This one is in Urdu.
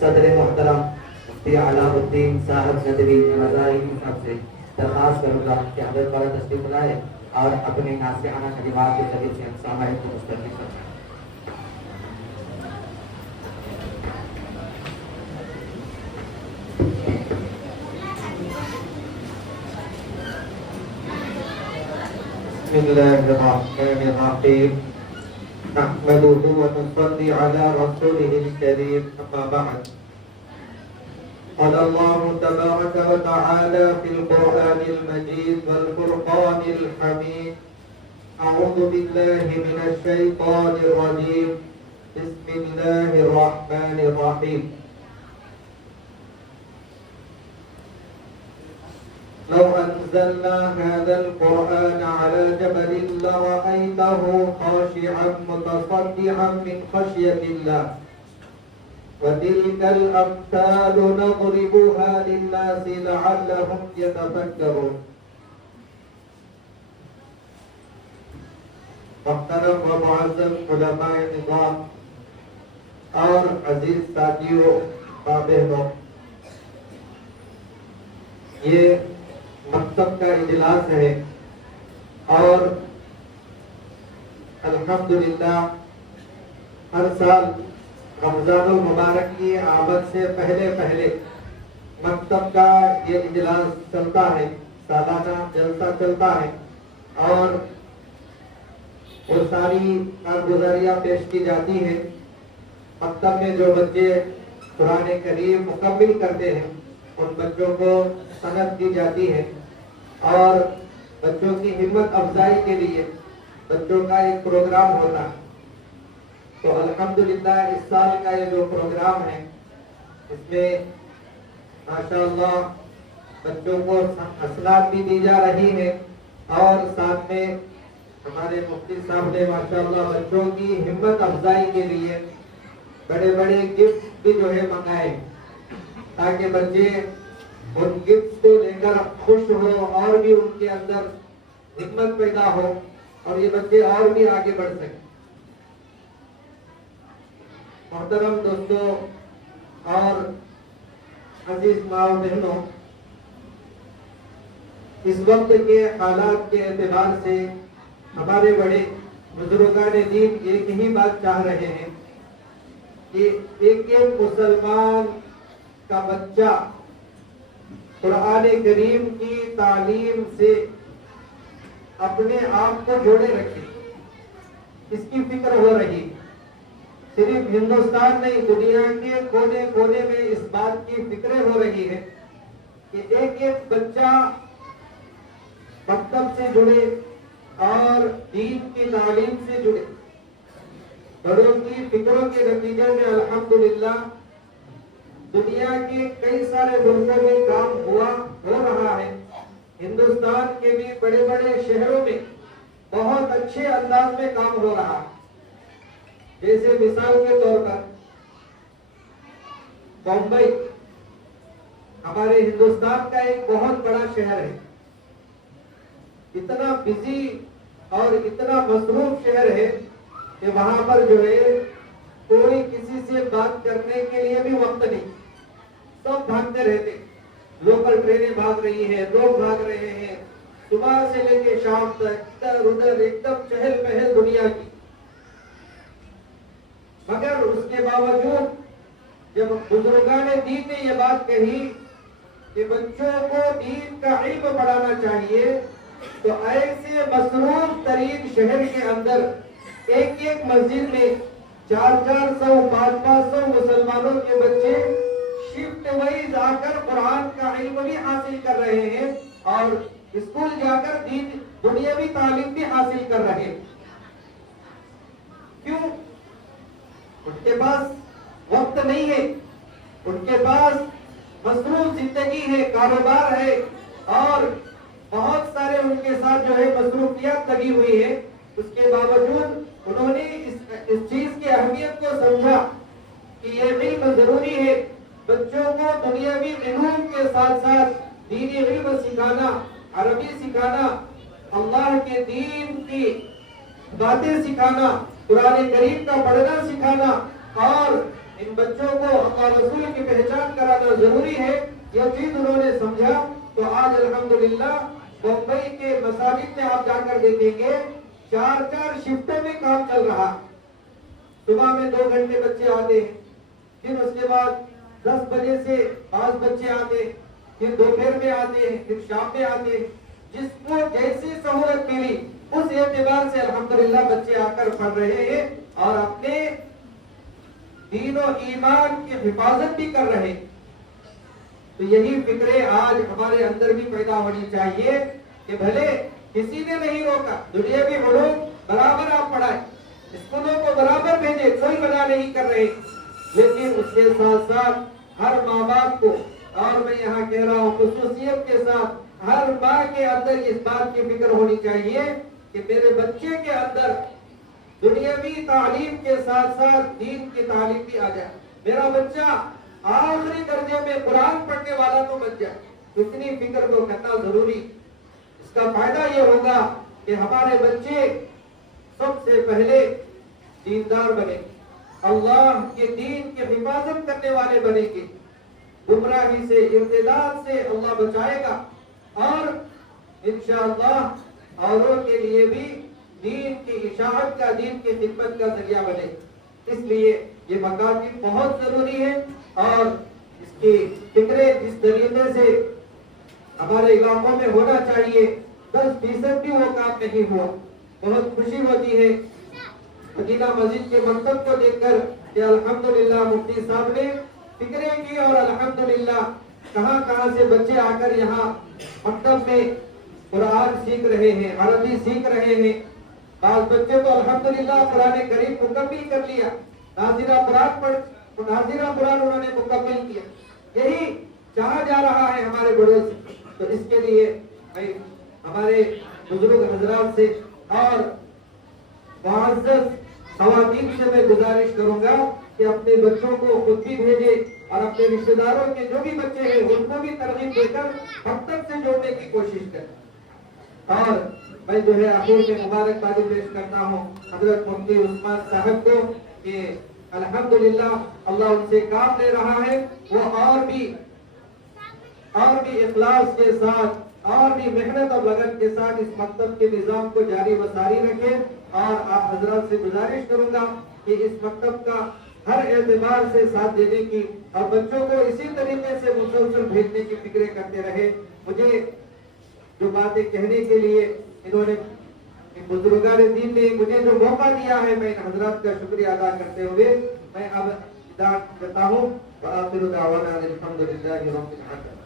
صدر محترم مفتی علاء الدین صاحب ندوی رضائی صاحب سے درخواست کروں گا کہ حضرت والا تشریف لائے اور اپنے ناصحانہ کلمات کے ذریعے سے ہم سامعین کو مستفید فرمائیں۔ بسم اللہ الرحمن الرحیم نحمده ونصلي على رسوله الكريم اما بعد قال الله تبارك وتعالى في القرآن المجيد والفرقان الحميد أعوذ بالله من الشيطان الرجيم بسم الله الرحمن الرحيم لو أنزلنا هذا القرآن على جبل لرأيته خاشعا متصدعا من خشية الله وتلك الأمثال نضربها للناس لعلهم يتفكرون۔ محترم و معزز علماء نظام اور عزیز ساتھیوں ماں بہنوں، یہ مکتب کا اجلاس ہے اور الحمدللہ ہر سال رمضان المبارک کی آمد سے پہلے مکتب کا یہ اجلاس چلتا ہے، سالانہ جلسہ چلتا ہے اور وہ ساری کارگزاریاں پیش کی جاتی ہیں۔ مکتب میں جو بچے قرآن کریم مکمل کرتے ہیں ان بچوں کو سند دی جاتی ہے اور بچوں کی ہمت افزائی کے لیے بچوں کا ایک پروگرام ہوتا ہے۔ تو الحمدللہ اس سال کا یہ جو پروگرام ہے اس میں ماشاءاللہ بچوں کو اسناد بھی دی جا رہی ہے اور ساتھ میں ہمارے مفتی صاحب نے ماشاءاللہ بچوں کی ہمت افزائی کے لیے بڑے بڑے گفٹ بھی جو ہے منگائے تاکہ بچے ان گفٹ کو لے کر خوش ہو اور بھی ان کے اندر ہمت پیدا ہو اور یہ بچے اور بھی آگے بڑھ سکیں۔ محترم دوستوں اور عزیز ماں بہنوں، اس وقت کے حالات کے اعتبار سے ہمارے بڑے بزرگان دین ایک ہی بات چاہ رہے ہیں کہ ایک مسلمان کا بچہ قرآن کریم کی تعلیم سے اپنے آپ کو جوڑے رکھے، اس کی فکر ہو رہی۔ صرف ہندوستان نہیں، دنیا کے کونے کونے میں اس بات کی فکریں ہو رہی ہے کہ ایک بچہ مکتب سے جڑے اور دین کی تعلیم سے جڑے۔ بڑوں کی فکروں کے نتیجے میں الحمدللہ دنیا کے کئی سارے ملکوں میں کام ہو رہا ہے۔ ہندوستان کے بھی بڑے بڑے شہروں میں بہت اچھے انداز میں کام ہو رہا ہے۔ جیسے مثال کے طور پر بمبئی ہمارے ہندوستان کا ایک بہت بڑا شہر ہے، اتنا بزی اور اتنا مصروف شہر ہے کہ وہاں پر جو ہے کوئی کسی سے بات کرنے کے لیے بھی وقت نہیں، سب بھاگتے رہتے، لوکل ٹرینیں بھاگ رہی ہیں، لوگ بھاگ رہے ہیں، صبح سے لے کے شام تک ادھر ادھر ایک دم چہل پہل دنیا کی۔ مگر اس کے باوجود جب بزرگان دین نے یہ بات کہی کہ بچوں کو دین کا علم پڑھانا چاہیے، تو ایسے مصروف ترین شہر کے اندر ایک مسجد میں 400 500 مسلمانوں کے بچے شفٹ وائز آ کر قرآن کا علم بھی حاصل کر رہے ہیں اور اسکول جا کر دنیاوی تعلیم بھی حاصل کر رہے ہیں۔ کیوں؟ ان کے پاس وقت نہیں ہے، ان کے پاس مصروف زندگی ہے، کاروبار ہے اور بہت سارے ان کے ساتھ جو ہے مصروفیات لگی ہوئی ہے۔ اس کے باوجود انہوں نے اس چیز کی اہمیت کو سمجھا کہ یہ علم ضروری ہے، بچوں کو دنیاوی علوم کے ساتھ ساتھ دینی علم سکھانا، عربی سکھانا، اللہ کے دین کی باتیں سکھانا، قرآن کریم کا پڑھنا سکھانا اور ان بچوں کو اللہ رسول کی پہچان کرانا ضروری ہے، یہ چیز انہوں نے سمجھا۔ تو آج الحمدللہ ممبئی کے مساجد میں آپ جا کر دیکھیں گے 4 شفٹوں میں کام چل رہا۔ صبح میں 2 گھنٹے بچے آتے ہیں، پھر اس کے بعد 10 بجے سے 5 بچے آتے ہیں، پھر دوپہر میں آتے ہیں، پھر شام میں آتے ہیں۔ جس کو جیسی سہولت ملی اس اعتبار سے الحمدللہ بچے آ کر پڑھ رہے ہیں اور اپنے دین و ایمان کی حفاظت بھی کر رہے ہیں۔ تو یہی فکریں آج ہمارے اندر بھی پیدا ہونی چاہیے کہ بھلے کسی نے نہیں روکا، دنیاوی علوم برابر آپ پڑھائیں، اسکولوں کو برابر بھیجے، کوئی منع نہیں کر رہے، لیکن اس کے ساتھ ساتھ ہر ماں باپ کو، اور میں یہاں کہہ رہا ہوں خصوصیت کے ساتھ ہر ماں کے اندر اس بات کی فکر ہونی چاہیے کہ میرے بچے کے اندر دنیاوی تعلیم کے ساتھ ساتھ دین کی تعلیم بھی آ جائے، میرا بچہ آخری درجے میں قرآن پڑھنے والا تو بن جائے۔ اتنی فکر کو کرنا ضروری۔ اس کا فائدہ یہ ہوگا کہ ہمارے بچے سب سے پہلے دیندار بنے، اللہ کے دین کی حفاظت کرنے والے بنے گے، گمراہی سے، ارتداد سے اللہ بچائے گا، اور انشاءاللہ اوروں کے لیے بھی دین کی اشاعت کا، دین کی خدمت کا ذریعہ بنے۔ اس لیے یہ مکاتب بہت ضروری ہے، اور اس کی فکریں جس طریقے سے ہمارے علاقوں میں ہونا چاہیے 10% بھی وہ کام نہیں ہوا۔ بہت خوشی ہوتی ہے مدینہ مسجد کے مکتب کو دیکھ کر کہ الحمدللہ مفتی صاحب نے فکریں کی، اور الحمدللہ کہاں کہاں سے بچے آ کر یہاں مکتب میں قرآن سیکھ رہے ہیں، عربی سیکھ رہے ہیں۔ بعض بچے تو الحمدللہ قرآن کریم مکمل کر لیا، ناظرہ قرآن انہوں نے مکمل کیا۔ یہی چاہا جا رہا ہے ہمارے بڑوں سے۔ تو اس کے لیے میں ہمارے بزرگ حضرات سے اور معزز خواتین سے میں گزارش کروں گا کہ اپنے بچوں کو خود بھی بھیجے، اور اپنے رشتہ داروں کے جو بھی بچے ہیں ان کو بھی ترغیب دے کر مکتب سے جوڑنے کی کوشش کریں۔ اور میں جو ہے آخر میں مبارکبادی پیش کرتا ہوں حضرت مفتی عثمان صاحب کو کہ الحمدللہ اللہ ان سے کام لے رہا ہے، وہ اور بھی اخلاص کے ساتھ اور بھی محنت اور لگن کے ساتھ اس مکتب کے نظام کو جاری و ساری رکھیں۔ اور آپ حضرات سے گزارش کروں گا کہ اس مکتب کا ہر اعتبار سے ساتھ دینے کی، اور بچوں کو اسی طریقے سے مسلسل بھیجنے کی فکریں کرتے رہے۔ مجھے جو باتیں کہنے کے لیے انہوں نے بزرگان دین نے مجھے جو موقع دیا ہے، میں ان حضرات کا شکریہ ادا کرتے ہوئے میں اب ادا کرتا ہوں۔ وآخر دعوانا الحمدللہ رب العالمین۔